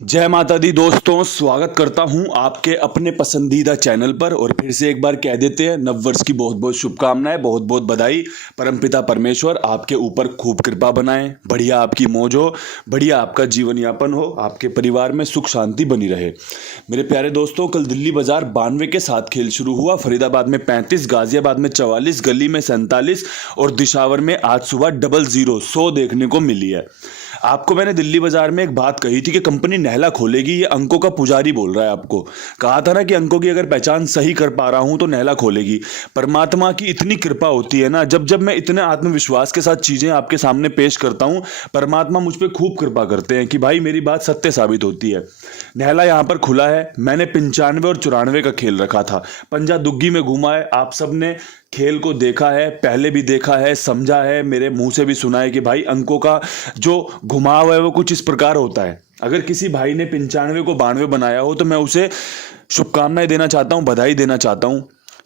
जय माता दी दोस्तों, स्वागत करता हूं आपके अपने पसंदीदा चैनल पर। और फिर से एक बार कह देते हैं, नववर्ष की बहुत बहुत शुभकामनाएं, बहुत बहुत बधाई। परमपिता परमेश्वर आपके ऊपर खूब कृपा बनाए, बढ़िया आपकी मौज हो, बढ़िया आपका जीवन यापन हो, आपके परिवार में सुख शांति बनी रहे। मेरे प्यारे दोस्तों, कल दिल्ली बाजार 92 के साथ खेल शुरू हुआ। फरीदाबाद में 35, गाजियाबाद में 44, गली में 47 और दिशावर में आज सुबह 00 100 देखने को मिली है। आपको मैंने दिल्ली बाजार में एक बात कही थी कि कंपनी नहला खोलेगी, ये अंकों का पुजारी बोल रहा है। आपको कहा था ना कि अंकों की अगर पहचान सही कर पा रहा हूं तो नहला खोलेगी। परमात्मा की इतनी कृपा होती है ना, जब जब मैं इतने आत्मविश्वास के साथ चीजें आपके सामने पेश करता हूं, परमात्मा मुझ पर खूब कृपा करते हैं कि भाई मेरी बात सत्य साबित होती है। नहला यहां पर खुला है। मैंने 95 और 94 का खेल रखा था। पंजा दुग्गी में घुमा है। आप सबने खेल को देखा है, पहले भी देखा है, समझा है, मेरे मुंह से भी सुना है कि भाई अंकों का जो घुमाव है वो कुछ इस प्रकार होता है। अगर किसी भाई ने 95 को 92 बनाया हो तो मैं उसे शुभकामनाएं देना चाहता हूं, बधाई देना चाहता हूं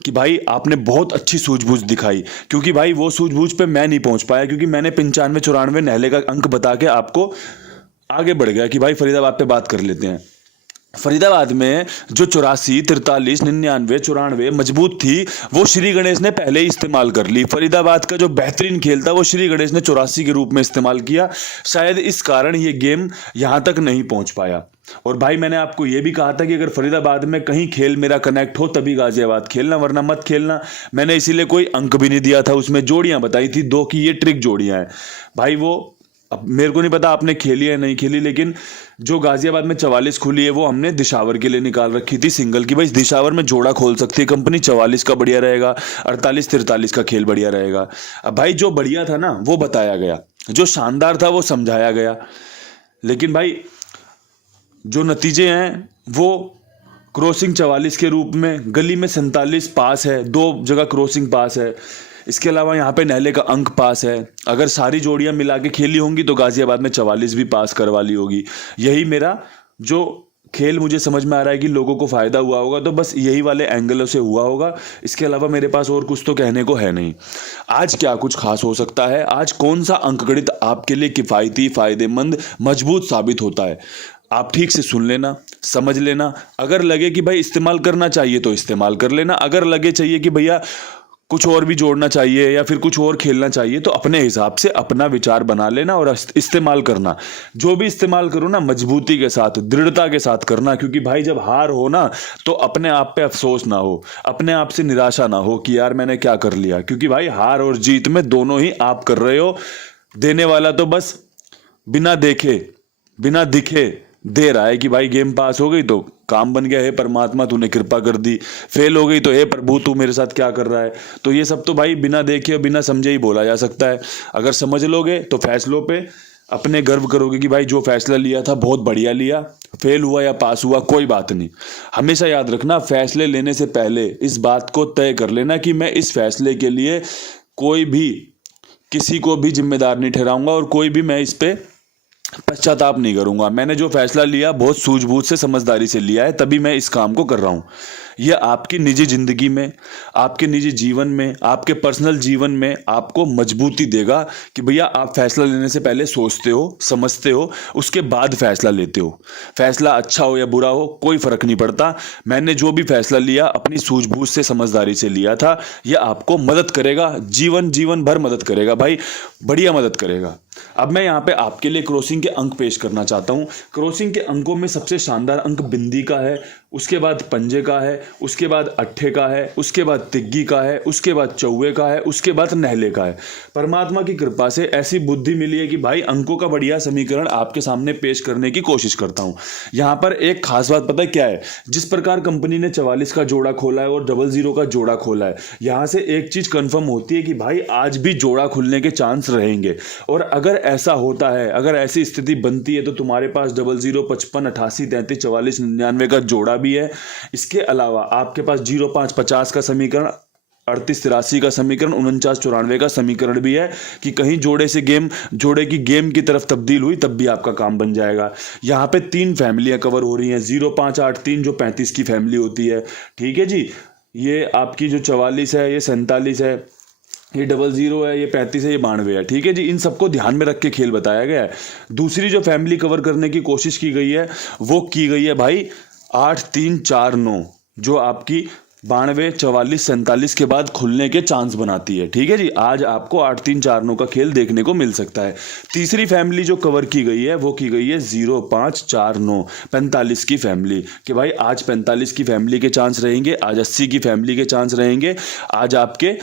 कि भाई आपने बहुत अच्छी सूझबूझ दिखाई। क्योंकि भाई वो सूझबूझ पे मैं नहीं पहुंच पाया, क्योंकि मैंने 95 94 नहले का अंक बता के आपको आगे बढ़ गया कि भाई फरीदाबाद पे बात कर लेते हैं। फरीदाबाद में जो 84 43 99 94 मजबूत थी, वो श्री गणेश ने पहले ही इस्तेमाल कर ली। फरीदाबाद का जो बेहतरीन खेल था वो श्री गणेश ने 84 के रूप में इस्तेमाल किया। शायद इस कारण ये गेम यहां तक नहीं पहुंच पाया। और भाई मैंने आपको यह भी कहा था कि अगर फरीदाबाद में कहीं खेल मेरा कनेक्ट हो तभी गाजियाबाद खेलना, वरना मत खेलना। मैंने इसीलिए कोई अंक भी नहीं दिया था। उसमें जोड़ियां बताई थी दो की, ये ट्रिक जोड़ियां हैं भाई। वो अब मेरे को नहीं पता आपने खेली है नहीं खेली, लेकिन जो गाजियाबाद में 44 खुली है वो हमने दिशावर के लिए निकाल रखी थी सिंगल की। भाई दिशावर में जोड़ा खोल सकती है कंपनी, 44 का बढ़िया रहेगा, 48 43 का खेल बढ़िया रहेगा। अब भाई जो बढ़िया था ना वो बताया गया, जो शानदार था वो समझाया गया। लेकिन भाई जो नतीजे हैं वो क्रॉसिंग 44 के रूप में, गली में 47 पास है, 2 जगह क्रॉसिंग पास है। इसके अलावा यहाँ पे नहले का अंक पास है। अगर सारी जोड़ियां मिला के खेली होंगी तो गाजियाबाद में 44 भी पास करवा ली होगी। यही मेरा जो खेल मुझे समझ में आ रहा है कि लोगों को फायदा हुआ होगा, तो बस यही वाले एंगलों से हुआ होगा। इसके अलावा मेरे पास और कुछ तो कहने को है नहीं। आज क्या कुछ खास हो सकता है, आज कौन सा अंकगणित आपके लिए किफायती, फायदेमंद, मजबूत साबित होता है, आप ठीक से सुन लेना, समझ लेना। अगर लगे कि भाई इस्तेमाल करना चाहिए तो इस्तेमाल कर लेना। अगर लगे चाहिए कि भैया कुछ और भी जोड़ना चाहिए या फिर कुछ और खेलना चाहिए, तो अपने हिसाब से अपना विचार बना लेना और इस्तेमाल करना। जो भी इस्तेमाल करो ना, मजबूती के साथ, दृढ़ता के साथ करना। क्योंकि भाई जब हार हो ना तो अपने आप पे अफसोस ना हो, अपने आप से निराशा ना हो कि यार मैंने क्या कर लिया। क्योंकि भाई हार और जीत में दोनों ही आप कर रहे हो। देने वाला तो बस बिना देखे बिना दिखे दे रहा है कि भाई गेम पास हो गई तो काम बन गया, है परमात्मा तूने कृपा कर दी। फेल हो गई तो हे प्रभु तू मेरे साथ क्या कर रहा है। तो ये सब तो भाई बिना देखे और बिना समझे ही बोला जा सकता है। अगर समझ लोगे तो फैसलों पे अपने गर्व करोगे कि भाई जो फैसला लिया था बहुत बढ़िया लिया। फेल हुआ या पास हुआ कोई बात नहीं। हमेशा याद रखना, फैसले लेने से पहले इस बात को तय कर लेना कि मैं इस फैसले के लिए कोई भी, किसी को भी जिम्मेदार नहीं ठहराऊंगा और कोई भी मैं इस पे पश्चाताप नहीं करूंगा। मैंने जो फैसला लिया बहुत सूझबूझ से, समझदारी से लिया है, तभी मैं इस काम को कर रहा हूं। यह आपकी निजी जिंदगी में, आपके निजी जीवन में, आपके पर्सनल जीवन में आपको मजबूती देगा कि भैया आप फैसला लेने से पहले सोचते हो, समझते हो, उसके बाद फैसला लेते हो। फैसला अच्छा हो या बुरा हो कोई फर्क नहीं पड़ता। मैंने जो भी फैसला लिया अपनी सूझबूझ से, समझदारी से लिया था। यह आपको मदद करेगा, जीवन भर मदद करेगा भाई, बढ़िया मदद करेगा। अब मैं यहाँ पे आपके लिए क्रॉसिंग के अंक पेश करना चाहता हूँ। क्रॉसिंग के अंकों में सबसे शानदार अंक बिंदी का है, उसके बाद पंजे का है, उसके बाद अट्ठे का है, उसके बाद तिग्गी का है, उसके बाद चौवे का है, उसके बाद नहले का है। परमात्मा की कृपा से ऐसी बुद्धि मिली है कि भाई अंकों का बढ़िया समीकरण आपके सामने पेश करने की कोशिश करता हूं। यहां पर एक खास बात पता है क्या है, जिस प्रकार कंपनी ने 44 का जोड़ा खोला है और 00 का जोड़ा खोला है, यहां से एक चीज कंफर्म होती है कि भाई आज भी जोड़ा खुलने के चांस रहेंगे। और अगर ऐसा होता है, अगर ऐसी स्थिति बनती है, तो तुम्हारे पास 00 55 88 33 44 99 का जोड़ा भी है। इसके अलावा आपके पास 05 50 का समीकरण, 38 83 का समीकरण, 49 94 का समीकरण भी है कि कहीं जोड़े की गेम की तरफ तब्दील हुई तब भी आपका काम बन जाएगा। यहां पे 3 फैमिलियां कवर हो रही हैं। 0583 जो 35 की फैमिली होती है, ठीक है जी। ये आपकी जो 44 है, ये 47 है, ये 00 है, ये 35 है, ये 92 है, ठीक है जी। इन सबको ध्यान में रख के खेल बताया गया है। दूसरी जो फैमिली कवर करने की कोशिश की गई है वो की गई है भाई 8 3 4 9, जो आपकी 92 44 47 के बाद खुलने के चांस बनाती है, ठीक है जी। आज आपको 8 3 4 9 का खेल देखने को मिल सकता है। तीसरी फैमिली जो कवर की गई है वो की गई है 0 5 4 9 45 की फैमिली, कि भाई आज 45 की फैमिली के चांस रहेंगे, आज 80 की फैमिली के चांस रहेंगे, आज आपके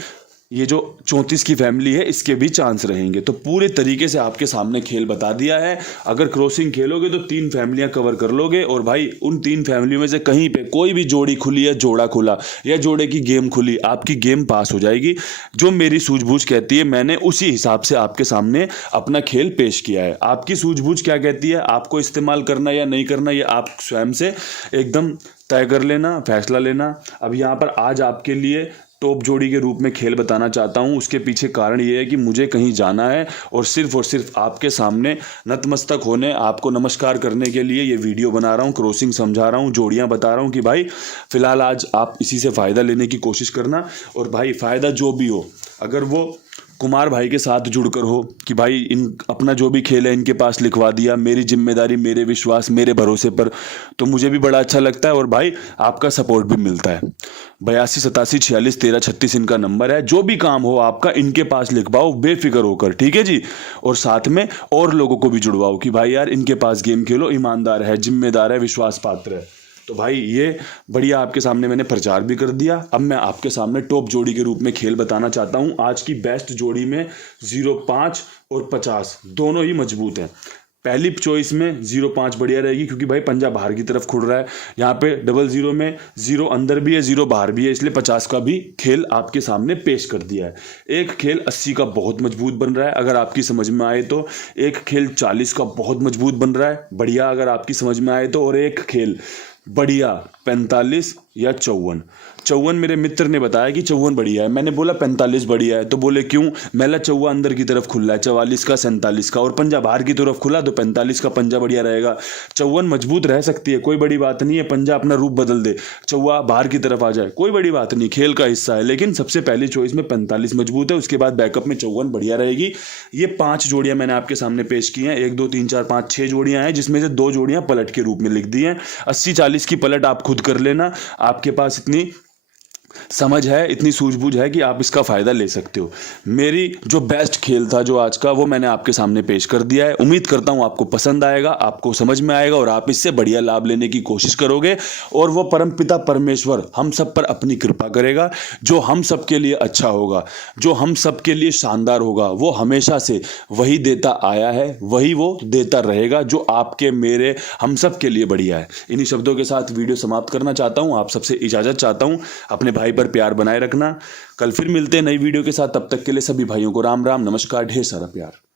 ये जो 34 की फैमिली है इसके भी चांस रहेंगे। तो पूरे तरीके से आपके सामने खेल बता दिया है। अगर क्रॉसिंग खेलोगे तो 3 फैमिलियां कवर कर लोगे, और भाई उन 3 फैमिलियों में से कहीं पे कोई भी जोड़ी खुली या जोड़ा खुला या जोड़े की गेम खुली, आपकी गेम पास हो जाएगी। जो मेरी सूझबूझ कहती है मैंने उसी हिसाब से आपके सामने अपना खेल पेश किया है। आपकी सूझबूझ क्या कहती है, आपको इस्तेमाल करना या नहीं करना, ये आप स्वयं से एकदम तय कर लेना, फैसला लेना। अब यहाँ पर आज आपके लिए टॉप जोड़ी के रूप में खेल बताना चाहता हूं। उसके पीछे कारण ये है कि मुझे कहीं जाना है और सिर्फ आपके सामने नतमस्तक होने, आपको नमस्कार करने के लिए ये वीडियो बना रहा हूं। क्रॉसिंग समझा रहा हूं, जोड़ियां बता रहा हूं कि भाई फिलहाल आज आप इसी से फ़ायदा लेने की कोशिश करना। और भाई फ़ायदा जो भी हो, अगर वो कुमार भाई के साथ जुड़कर हो कि भाई इन अपना जो भी खेल है इनके पास लिखवा दिया, मेरी जिम्मेदारी, मेरे विश्वास, मेरे भरोसे पर, तो मुझे भी बड़ा अच्छा लगता है। और भाई आपका सपोर्ट भी मिलता है। 82 87 46 13 36 इनका नंबर है। जो भी काम हो आपका इनके पास लिखवाओ बेफिक्र होकर, ठीक है जी। और साथ में और लोगों को भी जुड़वाओ कि भाई यार इनके पास गेम खेलो, ईमानदार है, जिम्मेदार है, विश्वास पात्र है। तो भाई ये बढ़िया आपके सामने मैंने प्रचार भी कर दिया। अब मैं आपके सामने टॉप जोड़ी के रूप में खेल बताना चाहता हूं। आज की बेस्ट जोड़ी में 0 5 और 50 दोनों ही मजबूत हैं। पहली चॉइस में 0 5 बढ़िया रहेगी, क्योंकि भाई पंजा बाहर की तरफ खुल रहा है। यहाँ पे 00 में 0 अंदर भी है, 0 बाहर भी है, इसलिए 50 का भी खेल आपके सामने पेश कर दिया है। एक खेल 80 का बहुत मजबूत बन रहा है अगर आपकी समझ में आए तो। एक खेल 40 का बहुत मजबूत बन रहा है, बढ़िया अगर आपकी समझ में आए तो। और एक खेल बढ़िया 45 या 54 मेरे मित्र ने बताया कि 54 बढ़िया है। मैंने बोला 45 बढ़िया है, तो बोले क्यों? मैला 54 अंदर की तरफ खुला है, 44 का 47 का, और पंजा बाहर की तरफ खुला तो 45 का पंजा बढ़िया रहेगा। 54 मजबूत रह सकती है, कोई बड़ी बात नहीं है। पंजा अपना रूप बदल दे, 54 बाहर की तरफ आ जाए, कोई बड़ी बात नहीं, खेल का हिस्सा है। लेकिन सबसे पहली चॉइस में 45 मजबूत है, उसके बाद बैकअप में 54 बढ़िया रहेगी। ये 5 जोड़ियां मैंने आपके सामने पेश की हैं। 1 2 3 4 5 6 जोड़ियां हैं, जिसमें से 2 जोड़ियां पलट के रूप में लिख दी हैं। 80 40 की पलट आप खुद कर लेना। आपके पास इतनी समझ है, इतनी सूझबूझ है कि आप इसका फ़ायदा ले सकते हो। मेरी जो बेस्ट खेल था जो आज का, वो मैंने आपके सामने पेश कर दिया है। उम्मीद करता हूँ आपको पसंद आएगा, आपको समझ में आएगा और आप इससे बढ़िया लाभ लेने की कोशिश करोगे। और वो परमपिता परमेश्वर हम सब पर अपनी कृपा करेगा। जो हम सब के लिए अच्छा होगा, जो हम सब के लिए शानदार होगा, वो हमेशा से वही देता आया है, वही वो देता रहेगा, जो आपके, मेरे, हम सब के लिए बढ़िया है। इन्हीं शब्दों के साथ वीडियो समाप्त करना चाहता हूँ। आप सबसे इजाज़त चाहता हूँ। अपने भाई पर प्यार बनाए रखना। कल फिर मिलते हैं नई वीडियो के साथ। तब तक के लिए सभी भाइयों को राम राम, नमस्कार, ढेर सारा प्यार।